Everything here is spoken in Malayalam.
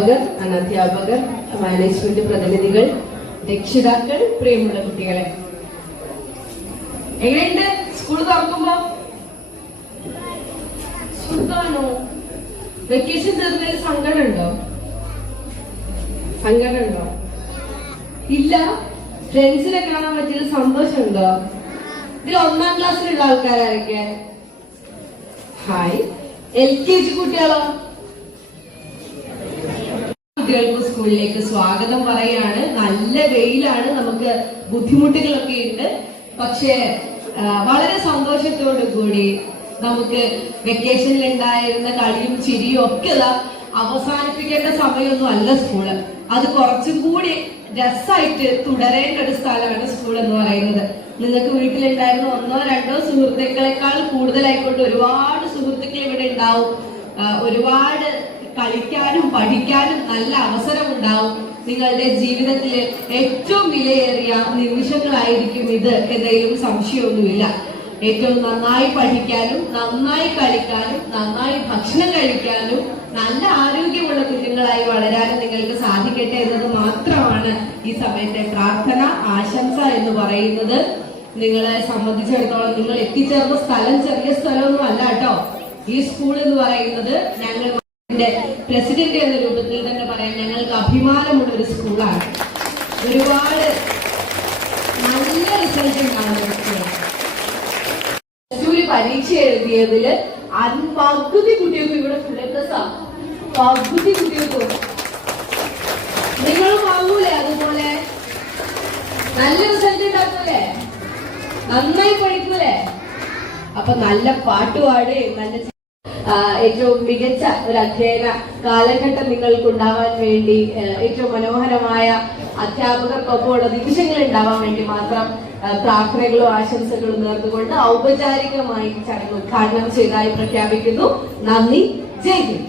അനധ്യാപകർ, മാനേജ്മെന്റ് പ്രതിനിധികൾ, രക്ഷിതാക്കൾ, പ്രിയമുള്ള കുട്ടികളെ, എങ്ങനെയുണ്ട് സ്കൂൾ തുറക്കുമ്പോ? സുഖാണോ? വെക്കേഷൻ തീർന്നതിൽ സങ്കടമുണ്ടോ? ഇല്ല. ഫ്രണ്ട്സിനെ കാണാൻ പറ്റിയത് സന്തോഷമുണ്ടോ? ഇതിൽ 1ാം ക്ലാസ്സിലുള്ള ആൾക്കാരൊക്കെ ഹായ്. LKG കുട്ടികളോ? കുട്ടികൾക്ക് സ്കൂളിലേക്ക് സ്വാഗതം പറയാണ്. നല്ല വെയിലാണ്, നമുക്ക് ബുദ്ധിമുട്ടുകളൊക്കെ ഉണ്ട്. പക്ഷെ വളരെ സന്തോഷത്തോടു കൂടി നമുക്ക് വെക്കേഷനിൽ ഉണ്ടായിരുന്ന കളിയും ചിരിയും ഒക്കെ അവസാനിപ്പിക്കേണ്ട സമയമൊന്നും അല്ല സ്കൂള്. അത് കുറച്ചും കൂടി രസമായിട്ട് തുടരേണ്ട ഒരു സ്ഥലമാണ് സ്കൂൾ എന്ന് പറയുന്നത്. നിങ്ങൾക്ക് വീട്ടിലുണ്ടായിരുന്ന 1ഓ 2ഓ സുഹൃത്തുക്കളെക്കാൾ കൂടുതലായിക്കൊണ്ട് ഒരുപാട് സുഹൃത്തുക്കൾ ഇവിടെ ഉണ്ടാവും. ഒരുപാട് കളിക്കാനും പഠിക്കാനും നല്ല അവസരം ഉണ്ടാവും. നിങ്ങളുടെ ജീവിതത്തിലെ ഏറ്റവും വിലയേറിയ നിമിഷങ്ങളായിരിക്കും ഇത് എന്നതിലും സംശയമൊന്നുമില്ല. ഏറ്റവും നന്നായി പഠിക്കാനും നന്നായി കളിക്കാനും നന്നായി ഭക്ഷണം കഴിക്കാനും നല്ല ആരോഗ്യമുള്ള കുഞ്ഞുങ്ങളായി വളരാനും നിങ്ങൾക്ക് സാധിക്കട്ടെ എന്നത് മാത്രമാണ് ഈ സമയത്തെ പ്രാർത്ഥന, ആശംസ എന്ന് പറയുന്നത്. നിങ്ങളെ സംബന്ധിച്ചിടത്തോളം നിങ്ങൾ എത്തിച്ചേർന്ന സ്ഥലം ചെറിയ സ്ഥലമൊന്നും അല്ല കേട്ടോ. ഈ സ്കൂൾ എന്ന് പറയുന്നത് ഞങ്ങൾ പ്രസിഡന്റ് എന്ന രൂപത്തിൽ തന്നെ പറയാൻ ഞങ്ങൾക്ക് അഭിമാനമുള്ള ഒരു സ്കൂളാണ്. ഒരുപാട് നല്ല റിസൾട്ട് ഉണ്ടാകുന്ന സ്കൂളാണ്. പരീക്ഷ എഴുതിയതില് പകുതി കുട്ടികൾക്ക് ഇവിടെ ഫുൾ എ പ്ലസ് ആണ്. പകുതി കുട്ടികൾക്കും നിങ്ങളും വാങ്ങൂലേ? അതുപോലെ നല്ല റിസൾട്ട് ഉണ്ടാക്കൂലേ? നന്നായി പഠിക്കൂലേ? അപ്പൊ നല്ല പാട്ടുപാട്, നല്ല ഏറ്റവും മികച്ച ഒരു അധ്യയന കാലഘട്ടം നിങ്ങൾക്ക് ഉണ്ടാവാൻ വേണ്ടി, ഏറ്റവും മനോഹരമായ അധ്യാപകർക്കൊപ്പമുള്ള നിമിഷങ്ങൾ ഉണ്ടാവാൻ വേണ്ടി മാത്രം പ്രാർത്ഥനകളും ആശംസകളും നേർന്നുകൊണ്ട് ഔപചാരികമായി ചടങ്ങ് ഉദ്ഘാടനം ചെയ്തതായി പ്രഖ്യാപിക്കുന്നു. നന്ദി. ജയ് ഹിന്ദ്.